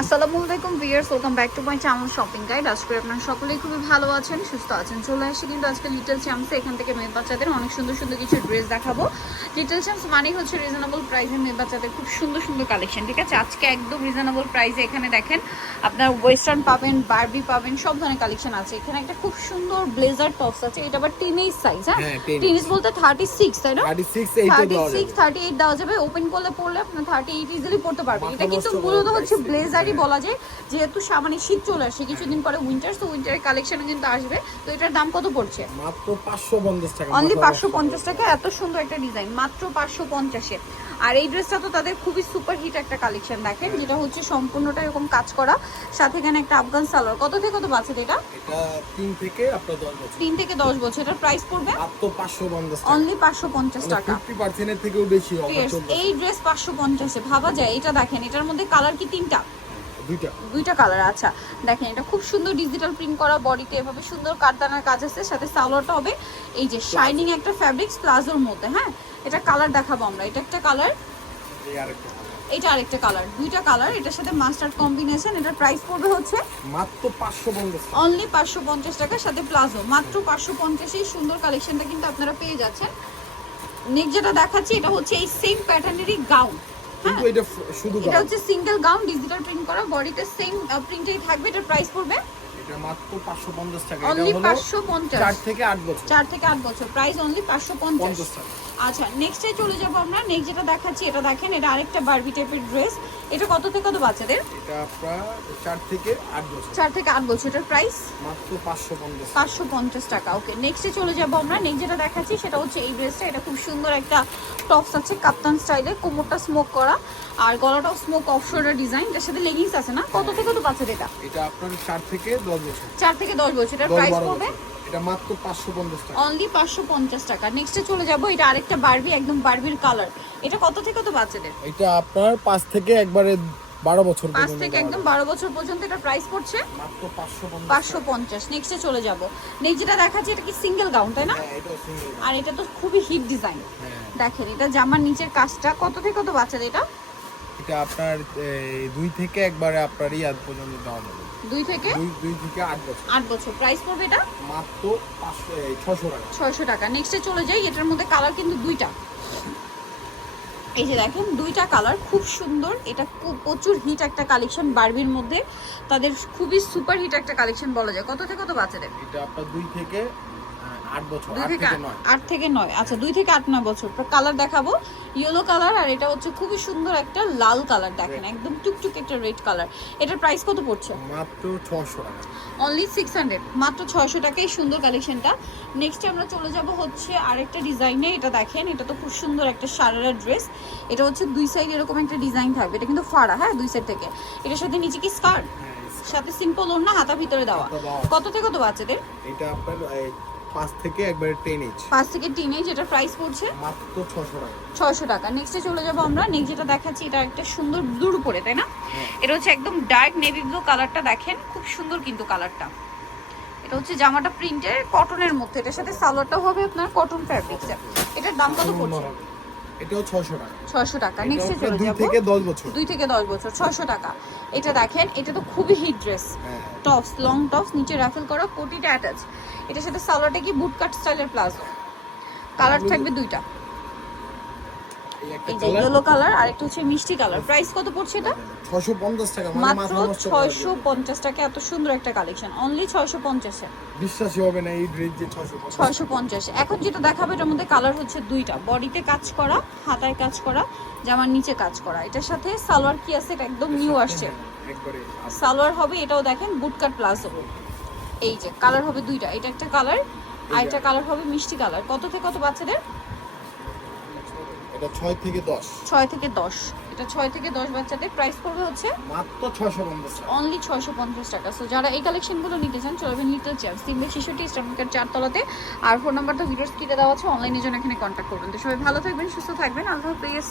আসসালামু আলাইকুম viewers welcome back to my channel shopping guide. আজকে করি আপনারা সকলেই খুবই ভালো আছেন সুস্থ আছেন। চলে আসি কিন্তু আজকে লিটল চ্যাম্পসে এখান থেকে মেয়ে বাচ্চাদের অনেক সুন্দর সুন্দর কিছু ড্রেস দেখাবো। লিটল চ্যাম্পস মানেই হচ্ছে রিজনেবল প্রাইসে মেয়ে বাচ্চাদের খুব সুন্দর সুন্দর কালেকশন ঠিক আছে? আজকে একদম রিজনেবল প্রাইসে এখানে দেখেন আপনার ওয়েস্টার্ন পাবেন বারবি পাবেন সব ধরনের কালেকশন আছে। এখানে একটা খুব সুন্দর ব্লেজার টপস আছে। এটা আবার টিনেজ সাইজ হ্যাঁ? হ্যাঁ। টিনেজ বলতে থার্টি সিক্স তাই না? 36 এইটা থার্টি সিক্স থার্টি এইট দেওয়া যাবে। ওপেন করলে পড়লে আপনার থার্টি এইট ইজিলি পড়তে পারবে মাথা এটা কিন্তু মূলত হচ্ছে price। ব্লেজারই বলা যায় যেহেতু সামনে শীত চলে আসে কিছুদিন পরে উইন্টার তো উইন্টারের কালেকশনও কিন্তু আসবে। তো এটার দাম কত পড়ছে? মাত্র 550 টাকা। অনলি পাঁচশো পঞ্চাশ টাকা এত সুন্দর একটা ডিজাইন মাত্র পাঁচশো পঞ্চাশে। আর এই ড্রেসটা তো তাদের খুবই সুপার হিট একটা কালেকশন দেখেন যেটা হচ্ছে সম্পূর্ণটা এরকম কাজ করা। সাথে এখানে একটা আফগান সালোয়ার। কত থেকে কত বাচ্চাদের এটা? 3 থেকে আপনার 10 বছর। তিন থেকে দশ বছর এটার প্রাইস পড়বে? মাত্র 550 টাকা। অনলি পাঁচশো পঞ্চাশ টাকা। 50% থেকেও বেশি এই ড্রেস পাঁচশো পঞ্চাশে। ভাবা যায় এটা দেখেন এটার মধ্যে কালার কি তিনটা? দুইটা। দুইটা কালার আচ্ছা। দেখেন এটা খুব সুন্দর ডিজিটাল প্রিন্ট করা বডিতে এভাবে সুন্দর কাটদানার কাজ আছে সাথে সালোয়ারটা হবে এই যে শাইনিং একটা ফ্যাব্রিক্স প্লাজোর মধ্যে হ্যাঁ? এটা কালার দেখাবো আমরা এটা একটা কালার এটা আরেকটা কালার দুইটা কালার এটার সাথে মাস্টার্ড কম্বিনেশন এটার প্রাইস পড়বে হচ্ছে মাত্র 550 টাকা। অনলি পাঁচশো পঞ্চাশ টাকার সাথে প্লাজো মাত্র পাঁচশো পঞ্চাশেই সুন্দর কালেকশনটা কিন্তু আপনারা পেয়ে যাচ্ছেন। নেক্সট যেটা দেখাচ্ছি এটা হচ্ছে এই সেম প্যাটার্নেরই গাউন কিন্তু এটা ফ- শুধু এটা হচ্ছে সিঙ্গেল গাউন ডিজিটাল প্রিন্ট করা বডিতে সেম প্রিন্টেই থাকবে এটা প্রাইস পড়বে এটা মাত্র 550 টাকা। এটা অনলি হলো পাঁচশো পঞ্চাশ। 4 থেকে 8 বছর। চার থেকে আট বছর প্রাইস অনলি পাঁচশো পঞ্চাশ। 50 টাকা। আচ্ছা নেক্সটে চলে যাব আমরা। নেক্সট যেটা দেখাচ্ছি এটা দেখেন এটা আরেকটা বারবি টাইপের ড্রেস এটা কত থেকে কত বাচ্চাদের? এটা আপনার 4 থেকে 8 বছর। চার থেকে আট বছর এটার প্রাইস মাত্র 550 পাঁচশো পঞ্চাশ টাকা ওকে নেক্সটে চলে যাব আমরা। নেক্সট যেটা দেখাচ্ছি সেটা হচ্ছে এই ড্রেসটা এটা খুব সুন্দর একটা টপস আছে কাপ্তান স্টাইলে কোমরটা স্মোক করা। আর গলাটাও স্মোক অফশোরের ডিজাইন এটার সাথে লেগিংস আছে না? কত থেকে কত বাচ্চাদের এটা? এটা আপনার 4 থেকে 10 বছর। চার থেকে দশ বছর এটার প্রাইস 12 পড়বে? এটা মাত্র 550 টাকা। অনলি পাঁচশো পঞ্চাশ টাকা। নেক্সটে চলে যাব এটা আরেকটা বারবি একদম বারবির কালার এটা কত থেকে কত বাচ্চাদের? এটা আপনার 5 থেকে একবারে 12 বছর পাঁচ পর্যন্ত থেকে একদম বারো বছর পর্যন্ত এটা প্রাইস পড়ছে মাত্র 550 পাঁচশো পঞ্চাশ। নেক্সটে চলে যাব। নেক্সট যেটা দেখাচ্ছি এটা কি সিঙ্গেল গাউন তাই না? হ্যাঁ আর এটা তো খুবই হিট ডিজাইন হ্যাঁ। দেখেন এটা জামার নিচের কাজটা কত থেকে কত বাচ্চাদের এটা? এটা আপনার দুই থেকে একবারে আপনার ইয়াদ পর্যন্ত দেওয়া যাবে। দুই থেকে? দুই থেকে আট বছর। আট বছর। প্রাইস পড়বে এটা? মাত্র ছশো টাকা। ছয়শো টাকা। নেক্সটে চলে যাই এটার মধ্যে কালার কিন্তু দুইটা। এই যে দেখেন, দুইটা কালার খুব সুন্দর। এটা খুব প্রচুর হিট একটা কালেকশন বারবির মধ্যে। তাদের খুবই সুপার হিট একটা কালেকশন বলা যায়। কত থেকে কত বাচ্চাদের? এটা আপনার দুই থেকে বছর আট থেকে নয়। আচ্ছা দুই থেকে আট নয় বছর। কালার দেখাবো। ইয়েলো কালার আর এটা হচ্ছে খুবই সুন্দর একটা লাল কালার দেখেন একদম টুকটুক একটা রেড কালার এটার প্রাইস কত পড়ছে? মাত্র ছশো টাকা। অনলি সিক্স হান্ড্রেড মাত্র ছয়শো টাকাই সুন্দর কালেকশনটা নেক্সট আমরা চলে যাব হচ্ছে আরেকটা ডিজাইনে এটা দেখেন এটা তো খুব সুন্দর একটা সারারা ড্রেস এটা হচ্ছে দুই সাইড এরকম একটা ডিজাইন থাকবে। এটা কিন্তু ফাড়া হ্যাঁ? দুই সাইড থেকে। এটার সাথে নিচে কি স্কার্ট হ্যাঁ সাথে সিম্পল ওর না হাতা ভিতরে দেওয়া। দেওয়া। কত থেকে কত বাচ্চাদের? এটা আপনার পাঁচ থেকে একবারে টেন ইঞ্চ পাঁচ থেকে টিনেজ এটার প্রাইস পড়ছে? মাত্র ছশো টাকা। ছয়শো টাকা। নেক্সটে চলে যাব আমরা। নেক্সট যেটা দেখাচ্ছি এটা একটা সুন্দর ব্লুর উপরে তাই না? হ্যাঁ। এটা হচ্ছে একদম ডার্ক নেভি ব্লু কালারটা দেখেন। খুব সুন্দর কিন্তু কালারটা এটা হচ্ছে জামাটা প্রিন্টের কটনের মধ্যে। এটার সাথে সালোয়ারটাও হবে আপনার কটন ফ্যাব্রিক্স এটার দাম কত পড়ছে? এটাও টাকা। ছয়শো টাকা। এটা নেক্সটে চলে থেকে বছর। দুই থেকে দশ বছর। ছয়শো টাকা। এটা দেখেন এটা তো খুবই hit dress tops long tops নিচে রাফেল করা কোটিটা অ্যাটাচ এটার সাথে সালোয়ারটা কি বুট কাট স্টাইলের প্লাজো? কালার থাকবে দুইটা। ইয়েলো কালার আর একটা হচ্ছে মিষ্টি কালার প্রাইস কত পড়ছে এটা? ছশো পঞ্চাশ টাকা মানে মাত্র মাথা নষ্ট করা ছয়শো যাবে। পঞ্চাশ টাকা এত সুন্দর একটা কালেকশন অনলি ছয়শো পঞ্চাশে। বিশ্বাসই হবে না এই ড্রেস যে ছশো পঞ্চাশ। ছয়শো পঞ্চাশ। এখন যেটা দেখাবে এটার মধ্যে কালার হচ্ছে দুইটা। বডিতে কাজ করা হাতায় কাজ করা জামার নিচে কাজ করা। এটার সাথে সালোয়ার কি আছে? এটা একদম নিউ আসছে। সালোয়ার হবে এটাও দেখেন বুটকাট প্লাজো। এই যে কালার হবে দুইটা। এটা একটা কালার আর একটা কালার হবে মিষ্টি কালার কত থেকে কত বাচ্চাদের? এটা ছয় থেকে দশ। ছয় থেকে দশ। এটা ছয় থেকে দশ বাচ্চাদের। প্রাইস পড়বে হচ্ছে? মাত্র ছশো পঞ্চাশ টাকা। অনলি ছয়শো পঞ্চাশ টাকা। সো যারা এই কালেকশনগুলো নিতে চান চলবেন লিটল চ্যাম্পস তিনবে শিশুটি স্টার্টমার্কেট চারতলাতে। আর ফোন নাম্বার তো ভিডিওস কিনে দেওয়া আছে। অনলাইনে জন্য এখানে কন্ট্যাক্ট করবেন। তো সবাই ভালো থাকবেন সুস্থ থাকবেন। আল্লাহ হাফেজ।